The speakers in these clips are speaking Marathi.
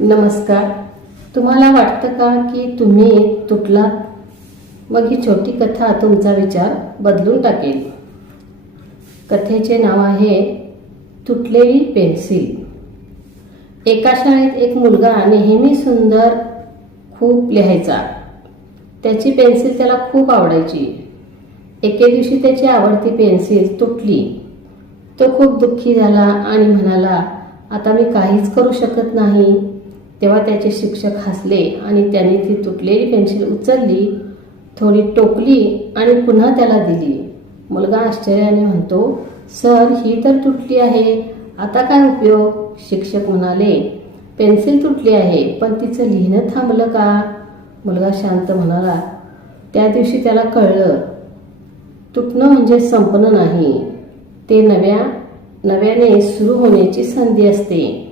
नमस्कार. तुम्हाला वाटतं का की तुम्ही तुटलात? मग ही छोटी कथा तुमचा विचार बदलून टाकेल. कथेचे नाव आहे तुटलेली पेन्सिल. एका शाळेत एक मुलगा नेहमी सुंदर खूप लिहायचा. त्याची पेन्सिल त्याला खूप आवडायची. एके दिवशी त्याची आवडती पेन्सिल तुटली. तो खूप दुःखी झाला आणि म्हणाला, आता मी काहीच करू शकत नाही. तेव्हा त्याचे शिक्षक हसले आणि त्यांनी ती तुटलेली पेन्सिल उचलली, थोडी टोकली आणि पुन्हा त्याला दिली. मुलगा आश्चर्याने म्हणतो, सर, ही तर तुटली आहे, आता काय उपयोग? शिक्षक म्हणाले, पेन्सिल तुटली आहे, पण तिचं लिहिणं थांबलं का? मुलगा शांत म्हणाला, त्या दिवशी त्याला कळलं, तुटणं म्हणजे संपणं नाही, ते नव्याने सुरू होण्याची संधी असते.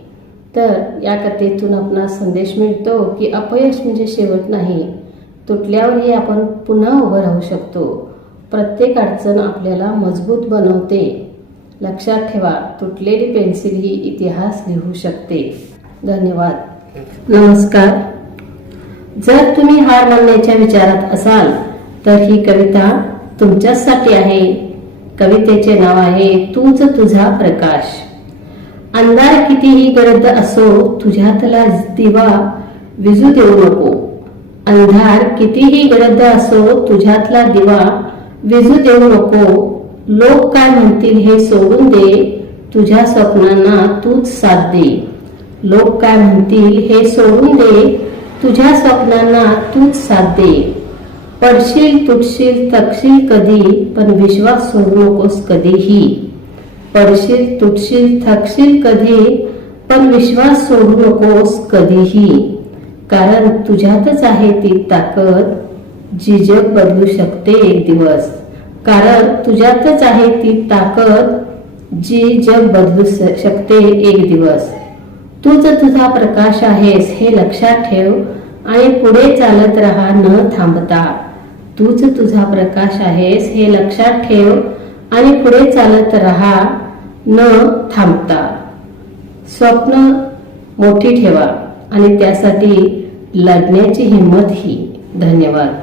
तर या कथेतून आपणास संदेश मिळतो की अपयश म्हणजे शेवट नाही, तुटल्यावरही आपण पुन्हा उभं राहू शकतो. प्रत्येक अडचण आपल्याला मजबूत बनवते. लक्षात ठेवा, तुटलेली पेन्सिल ही इतिहास लिहू शकते. धन्यवाद. नमस्कार. जर तुम्ही हार मानण्याच्या विचारात असाल तर ही कविता तुमच्यासाठी आहे. कवितेचे नाव आहे तूच तुझा प्रकाश. अंधार कितीही गडद असो, तुझ्यातला दिवा विझू देऊ नको. अंधार कितीही गडद असो, तुझ्यातला दिवा विझू देऊ नको. लोक काय म्हणतील हे सोडून दे, तुझ्या स्वप्नांना तूच साथ दे. लोक काय म्हणतील हे सोडून दे, तुझ्या स्वप्नांना तूच साथ दे. पडशील, तुटशील, थकशील कधी, पण विश्वास सोडू नकोस कधीही. पडशील, तुटशील, थकशील कधी, पण विश्वास सोडू नकोस कधीही. कारण तुझ्यातच आहे ती ताकद, जी जग बदलू शकते एक दिवस. कारण तुझ्यातच आहे ती ताकद, जी जग बदलू शकते एक दिवस. तूच तुझा प्रकाश आहेस हे लक्षात ठेव आणि पुढे चालत राहा न थांबता. तूच तुझा प्रकाश आहेस हे लक्षात ठेव आणि पुढे चालत राहा न थांबता. स्वप्न मोठी ठेवा आणि त्यासाठी लढण्याची हिंमत ही. धन्यवाद.